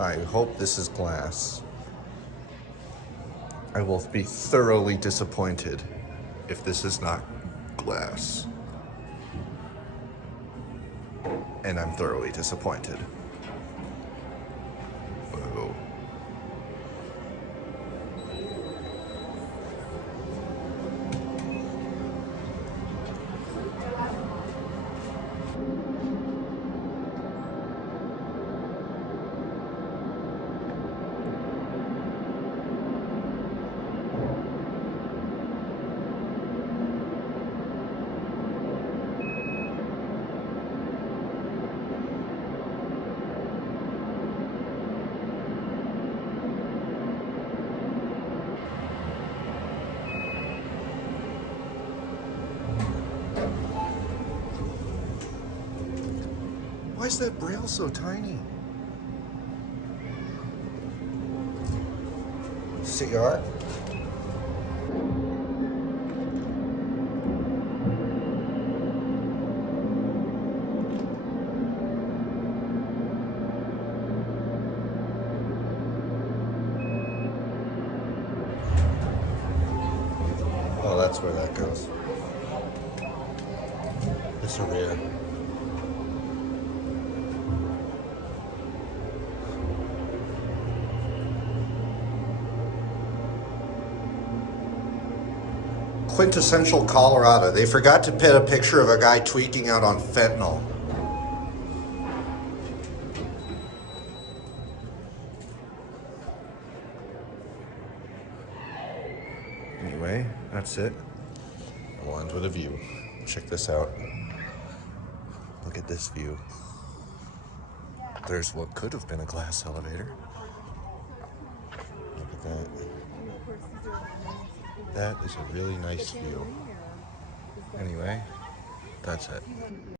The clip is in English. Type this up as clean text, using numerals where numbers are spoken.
I hope this is glass. I will be thoroughly disappointed if this is not glass. And I'm thoroughly disappointed. Whoa. Why is that braille so tiny? CR? Oh, that's where that goes. It's a rear. Quintessential Colorado. They forgot to put a picture of a guy tweaking out on fentanyl. Anyway, that's it. We'll end with a view. Check this out. Look at this view. There's what could have been a glass elevator. Look at that. That is a really nice view. Anyway, that's it.